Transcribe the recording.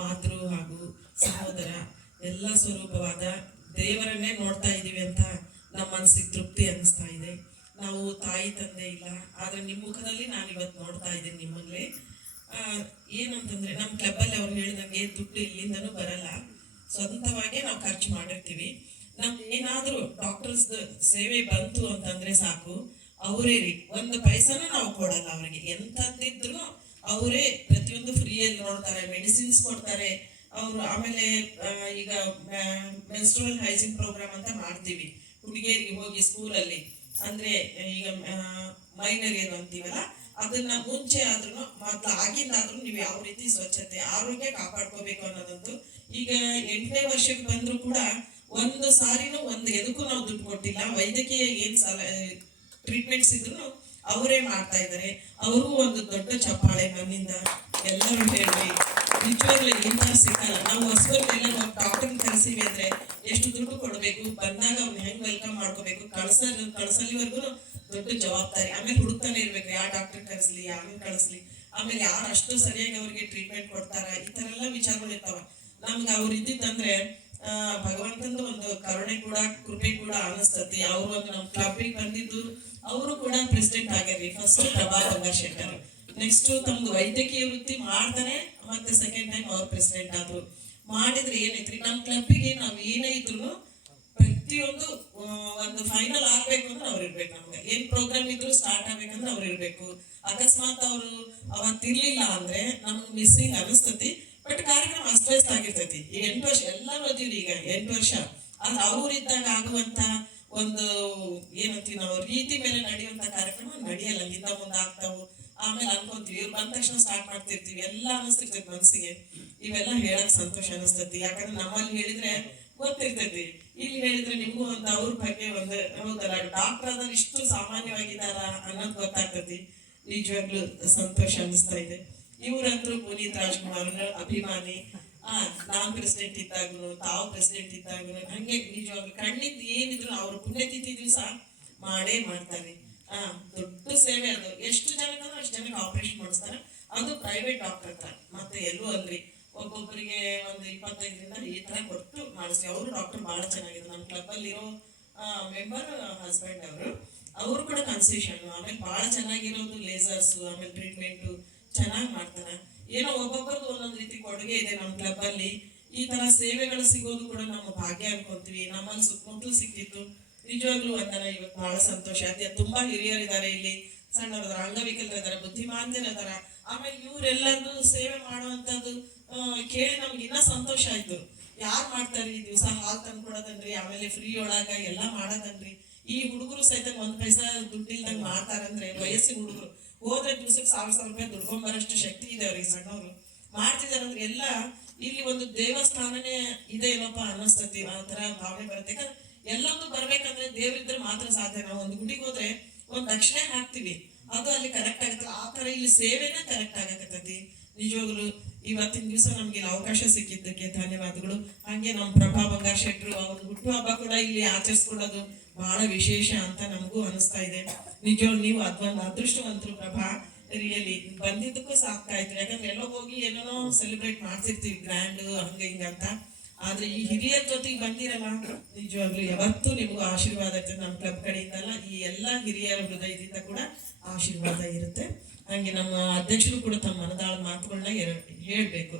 ಮಾತೃ ಹಾಗೂ ಸಹೋದರ ಎಲ್ಲ ಸ್ವರೂಪವಾದ ದೇವರನ್ನೇ ನೋಡ್ತಾ ಇದ್ದೀವಿ ಅಂತ ನಮ್ಮ ಮನಸ್ಸಿಗೆ ತೃಪ್ತಿ ಅನ್ನಿಸ್ತಾ ಇದೆ. ನಾವು ತಾಯಿ ತಂದೆ ಇಲ್ಲ, ಆದ್ರೆ ನಿಮ್ಮ ಮುಖದಲ್ಲಿ ನಾನು ಇವತ್ತು ನೋಡ್ತಾ ಇದ್ದೀನಿ ನಿಮ್ಮಲ್ಲೇ. ಏನಂತಂದ್ರೆ ನಮ್ಮ ಕ್ಲಬ್ಬಲ್ಲಿ ಅವ್ರು ಹೇಳಿದಂಗೆ ದುಡ್ಡು ಇಲ್ಲಿಂದನೂ ಬರಲ್ಲ, ಸ್ವಂತವಾಗಿ ನಾವು ಖರ್ಚು ಮಾಡಿರ್ತೀವಿ. ನಮ್ಗೆ ಏನಾದ್ರೂ ಡಾಕ್ಟರ್ಸ್ ಸೇವೆ ಬಂತು ಅಂತಂದ್ರೆ ಸಾಕು, ಅವರೇ ರೀ, ಒಂದು ಪೈಸಾನು ನಾವು ಕೊಡಲ್ಲ ಅವ್ರಿಗೆ. ಎಂಥದ್ದಿದ್ರು ಅವರೇ ಪ್ರತಿಯೊಂದು ಫ್ರೀಯಲ್ಲಿ ನೋಡ್ತಾರೆ, ಮೆಡಿಸಿನ್ಸ್ ಕೊಡ್ತಾರೆ ಅವರು. ಆಮೇಲೆ ಈಗ ಮೆನ್ಸ್ಟ್ರುವಲ್ ಹೈಜೀನ್ ಪ್ರೋಗ್ರಾಮ್ ಅಂತ ಮಾಡ್ತೀವಿ ಹುಡುಗಿಯರಿಗೆ ಹೋಗಿ ಸ್ಕೂಲಲ್ಲಿ. ಅಂದ್ರೆ ಈಗ ಮೈನರ್ ಏನು ಅಂತೀವಲ್ಲ, ಅದನ್ನ ಮುಂಚೆ ಆದ್ರೂ ಮೊದ್ಲು ಆಗಿಂದಾದ್ರೂ ನೀವು ಯಾವ ರೀತಿ ಸ್ವಚ್ಛತೆ ಆರೋಗ್ಯ ಕಾಪಾಡ್ಕೋಬೇಕು ಅನ್ನೋದಂತೂ. ಈಗ 8ನೇ ವರ್ಷಕ್ಕೆ ಬಂದ್ರು ಕೂಡ ಒಂದು ಸಾರಿನೂ ಒಂದು ಎದಕ್ಕೂ ನಾವು ದುಡ್ಡು ಕೊಟ್ಟಿಲ್ಲ. ವೈದ್ಯಕೀಯ ಏನ್ ಟ್ರೀಟ್ಮೆಂಟ್ಸ್ ಇದ್ರು ಅವರೇ ಮಾಡ್ತಾ ಇದ್ದಾರೆ. ಅವ್ರಿಗೂ ಒಂದು ದೊಡ್ಡ ಚಪ್ಪಾಳೆ ನನ್ನಿಂದ. ಎಲ್ಲರೂ ಹೇಳಿ ನಿಜವಾಗ್ಲೂ ಇಂಥ ಸಿಕ್ಕಲ್ಲ. ನಾವು ಹೊಸಬರ್ನೆಲ್ಲ ನಾವು ಡಾಕ್ಟರ್ ಕರೆಸಿವಿ ಅಂದ್ರೆ ಎಷ್ಟು ದುಡ್ಡು ಕೊಡ್ಬೇಕು, ಬಂದಾಗ ಅವ್ನ ಹೆಂಗ್ ವೆಲ್ಕಮ್ ಮಾಡ್ಕೋಬೇಕು, ಕಳ್ಸಲಿವರೆಗೂ ದೊಡ್ಡ ಜವಾಬ್ದಾರಿ. ಆಮೇಲೆ ಹುಡುಕ್ತಾನೆ ಇರ್ಬೇಕು, ಯಾವ ಡಾಕ್ಟರ್ ಕರೆಸ್ಲಿ, ಯಾರನ್ನ ಕಳಿಸ್ಲಿ, ಆಮೇಲೆ ಯಾರು ಅಷ್ಟು ಸರಿಯಾಗಿ ಅವ್ರಿಗೆ ಟ್ರೀಟ್ಮೆಂಟ್ ಕೊಡ್ತಾರ, ಈ ತರ ಎಲ್ಲ ವಿಚಾರಗಳು ಇರ್ತಾವ. ನಮ್ಗೆ ಅವ್ರು ಇದ್ದಿತ್ತಂದ್ರೆ ಭಗವಂತಂದು ಒಂದು ಕರುಣೆ ಕೂಡ ಕೃಪೆ ಕೂಡ ಅನಿಸ್ತತಿ. ಅವರು ಒಂದು ನಮ್ಮ ಕ್ಲಬ್ಬಿಗೆ ಬಂದಿದ್ದು, ಅವರು ಕೂಡ ಪ್ರೆಸಿಡೆಂಟ್ ಆಗ್ಯಾರ್ರಿ. ಫಸ್ಟ್ ಪ್ರಭಾ ಬಂಗಾರ್ ಶೆಟ್ಟರ್, ನೆಕ್ಸ್ಟ್ ತಮ್ದು ವೈದ್ಯಕೀಯ ವೃತ್ತಿ ಮಾಡ್ತಾನೆ ಮತ್ತೆ ಸೆಕೆಂಡ್ ಟೈಮ್ ಅವ್ರು ಪ್ರೆಸಿಡೆಂಟ್ ಆದ್ರು. ಮಾಡಿದ್ರೆ ಏನೈತ್ರಿ, ನಮ್ಮ ಕ್ಲಬ್ಬಿಗೆ ನಾವ್ ಏನೇ ಇದ್ರು ಪ್ರತಿಯೊಂದು ಒಂದು ಫೈನಲ್ ಆಗ್ಬೇಕು ಅಂದ್ರೆ ಅವ್ರು ಇರ್ಬೇಕು. ನಮ್ಗೆ ಏನ್ ಪ್ರೋಗ್ರಾಮ್ ಇದ್ರು ಸ್ಟಾರ್ಟ್ ಆಗ್ಬೇಕಂದ್ರೆ ಅವ್ರು ಇರ್ಬೇಕು. ಅಕಸ್ಮಾತ್ ಅವರು ಅವತ್ತಿರ್ಲಿಲ್ಲ ಅಂದ್ರೆ ನಮ್ಗೆ ಮಿಸ್ಸಿಂಗ್ ಅನಿಸ್ತತಿ. ಬಟ್ ಕಾರ್ಯಕ್ರಮ ಅಷ್ಟೇಸ್ಟ್ ಆಗಿರ್ತೈತಿ. ಈಗ 8 ವರ್ಷ ಎಲ್ಲರೂ ಓದಿವ್ರಿ, ಈಗ 8 ವರ್ಷ. ಆದ್ರೆ ಅವ್ರಿದ್ದಾಗ ಆಗುವಂತ ಒಂದು ಏನಂತೀವಿ ನಾವು ರೀತಿ ಮೇಲೆ ನಡೆಯುವಂತ ಕಾರ್ಯಕ್ರಮ ನಡೆಯಲ್ಲ, ಹಿಂದ ಮುಂದೆ ಆಗ್ತಾವು. ಆಮೇಲೆ ಅನ್ಕೊಂತೀವಿ, ಇವ್ರು ಬಂದ ತಕ್ಷಣ ಸ್ಟಾರ್ಟ್ ಮಾಡ್ತಿರ್ತೀವಿ, ಎಲ್ಲ ಅನಿಸ್ತಿರ್ತೈತಿ ಮನ್ಸಿಗೆ. ಇವೆಲ್ಲ ಹೇಳಕ್ ಸಂತೋಷ ಅನಿಸ್ತತಿ. ಯಾಕಂದ್ರೆ ನಮ್ಮಲ್ಲಿ ಹೇಳಿದ್ರೆ ಗೊತ್ತಿರ್ತೈತಿ, ಇಲ್ಲಿ ಹೇಳಿದ್ರೆ ನಿಮ್ಗೂ ಒಂದು ಅವ್ರ ಬಗ್ಗೆ ಒಂದು ಹೌದಲ್ಲ, ಡಾಕ್ಟರ್ ಆದ್ರೆ ಇಷ್ಟು ಸಾಮಾನ್ಯವಾಗಿದ್ದಾರ ಅನ್ನೋದು ಗೊತ್ತಾಗ್ತತಿ. ನಿಜವಾಗ್ಲೂ ಸಂತೋಷ ಅನಿಸ್ತಾ ಇದೆ. ಇವರಂತೂ ಪುನೀತ್ ರಾಜ್ಕುಮಾರ್ ಅಭಿಮಾನಿ. ನಾನ್ ಪ್ರೆಸಿಡೆಂಟ್ ಇದ್ದಾಗೂ, ತಾವು ಪ್ರೆಸಿಡೆಂಟ್ ಇದ್ದಾಗೂ ಹಂಗೆ ನಿಜವಾಗ್ಲು ಕಣ್ಣಿಂದ ಏನಿದ್ರು ಅವ್ರ ಪುಣ್ಯತಿಥಿ ದಿವಸ ಮಾಡೇ ಮಾಡ್ತಾರೆ. ದೊಡ್ಡ ಸೇವೆ ಅದು. ಎಷ್ಟು ಜನಕ್ಕಂದ್ರೆ ಅಷ್ಟು ಜನಕ್ಕೆ ಆಪರೇಷನ್ ಮಾಡಿಸ್ತಾರೆ, ಅದು ಪ್ರೈವೇಟ್ ಡಾಕ್ಟರ್ ಹತ್ರ. ಮತ್ತೆ ಎಲ್ಲೂ ಅಲ್ರಿ, ಒಬ್ಬೊಬ್ಬರಿಗೆ ಒಂದು 25ರಿಂದ ಈ ತರ ಕೊಟ್ಟು ಮಾಡಿಸಿ. ಅವರು ಡಾಕ್ಟರ್ ಬಹಳ ಚೆನ್ನಾಗಿದೆ. ನಮ್ಮ ಕ್ಲಬ್ ಅಲ್ಲಿರೋ ಮೆಂಬರ್ ಹಸ್ಬೆಂಡ್ ಅವರು ಕೂಡ ಕನ್ಸೆಷನ್, ಆಮೇಲೆ ಬಹಳ ಚೆನ್ನಾಗಿರೋದು ಲೇಸರ್ಸ್, ಆಮೇಲೆ ಟ್ರೀಟ್ಮೆಂಟ್ ಚೆನ್ನಾಗಿ ಮಾಡ್ತಾರೆ. ಏನೋ ಒಬ್ಬೊಬ್ಬರದು ಒಂದೊಂದು ರೀತಿ ಕೊಡುಗೆ ಇದೆ ನಮ್ಮ ಕ್ಲಬ್ ಅಲ್ಲಿ. ಈ ತರ ಸೇವೆಗಳು ಸಿಗೋದು ಕೂಡ ನಮ್ಮ ಭಾಗ್ಯ ಅನ್ಕೊಂತೀವಿ. ನಮ್ಮಲ್ಲಿ ಸುತ್ತಮುತ್ತಲು ಸಿಕ್ತಿತ್ತು. ನಿಜವಾಗ್ಲೂ ಒಂದನ ಇವತ್ತು ಬಹಳ ಸಂತೋಷ ಆಯ್ತು. ತುಂಬಾ ಹಿರಿಯರಿದ್ದಾರೆ ಇಲ್ಲಿ, ಸಣ್ಣವರ ಅಂಗವಿಕಲರಿದ್ದಾರೆ, ಬುದ್ಧಿಮಾಂದ್ಯರಿದ್ದಾರೆ. ಆಮೇಲೆ ಇವರೆಲ್ಲರದು ಸೇವೆ ಮಾಡುವಂತದ್ದು ಕೇಳಿ ನಮ್ಗೆ ಇನ್ನ ಸಂತೋಷ ಆಯ್ತು. ಯಾರು ಮಾಡ್ತಾರ್ರಿ ಈ ದಿವಸ ಹಾಲ್ ತಂದು ಕೊಡೋದನ್ರಿ, ಆಮೇಲೆ ಫ್ರೀ ಒಳಗ ಎಲ್ಲಾ ಮಾಡೋದನ್ರಿ. ಈ ಹುಡುಗರು ಸಹಿತ 1 ಪೈಸಾ ದುಡ್ಡಿಲ್ದಂಗ್ ಮಾಡ್ತಾರಂದ್ರೆ, ವಯಸ್ಸಿನ ಹುಡುಗರು ಹೋದ್ರೆ ದಿವ್ಸಕ್ಕೆ 1000 ರೂಪಾಯಿ ದುಡ್ಕೊಂಬರಷ್ಟು ಶಕ್ತಿ ಇದೆ ಅವ್ರಿಗೆ. ಸಣ್ಣವರು ಮಾಡ್ತಿದಾರಂದ್ರೆ ಎಲ್ಲ ಇಲ್ಲಿ ಒಂದು ದೇವಸ್ಥಾನನೇ ಇದೆ ಏನಪ್ಪ ಅನ್ನಿಸ್ತತಿ. ಆ ತರ ಭಾವನೆ ಬರುತ್ತೆ. ಯಾಕಂದ್ರೆ ಎಲ್ಲೊಂದು ಬರ್ಬೇಕಂದ್ರೆ ದೇವ್ರಿದ್ರೆ ಮಾತ್ರ ಸಾಧ್ಯ. ನಾವು ಒಂದು ಗುಡಿಗೆ ಹೋದ್ರೆ ಒಂದ್ ದಕ್ಷಿಣೆ ಹಾಕ್ತಿವಿ, ಅದು ಅಲ್ಲಿ ಕರೆಕ್ಟ್ ಆಗತ್ತಲ್ಲ, ಆ ತರ ಇಲ್ಲಿ ಸೇವೆನೇ ಕರೆಕ್ಟ್ ಆಗಕತ್ತತಿ. ನಿಜವಾಗ್ಲು ಇವತ್ತಿನ ದಿವಸ ನಮ್ಗೆ ಇಲ್ಲಿ ಅವಕಾಶ ಸಿಕ್ಕಿದ್ದಕ್ಕೆ ಧನ್ಯವಾದಗಳು. ಹಂಗೆ ನಮ್ಮ ಪ್ರಭಾ ಬಂಗಾರ್ ಶೆಟ್ರು ಅವ್ರ ಹುಟ್ಟುಹಬ್ಬ ಕೂಡ ಇಲ್ಲಿ ಆಚರಿಸ್ಕೊಳ್ಳೋದು ಬಹಳ ವಿಶೇಷ ಅಂತ ನಮಗೂ ಅನಿಸ್ತಾ ಇದೆ. ನಿಜವಾಗ್ಲು ನೀವು ಅದೊಂದು ಅದೃಷ್ಟವಂತರು ಪ್ರಭಾ. ರಿಯಲಿ ಬಂದಿದ್ದಕ್ಕೂ ಸಾಕಾಯ್ತು. ಯಾಕಂದ್ರೆ ಎಲ್ಲೋ ಹೋಗಿ ಏನೋ ಸೆಲೆಬ್ರೇಟ್ ಮಾಡ್ತಿರ್ತೀವಿ ಗ್ರ್ಯಾಂಡ್ ಹಂಗ ಹಿಂಗಂತ. ಆದ್ರೆ ಈ ಹಿರಿಯರ ಜೊತೆಗೆ ಬಂದಿರಲ್ಲ, ನಿಜವಾಗ್ಲು ಯಾವತ್ತೂ ನಿಮಗೂ ಆಶೀರ್ವಾದ ಇರ್ತದೆ. ನಮ್ಮ ಕ್ಲಬ್ ಕಡೆಯಿಂದಲ್ಲ, ಈ ಎಲ್ಲಾ ಹಿರಿಯರ ಹೃದಯದಿಂದ ಕೂಡ ಆಶೀರ್ವಾದ ಇರುತ್ತೆ. ಹಂಗೆ ನಮ್ಮ ಅಧ್ಯಕ್ಷರು ಕೂಡ ತಮ್ಮ ಮನದಾಳ ಮಾತುಗಳನ್ನ ಹೇಳ್ಬೇಕು.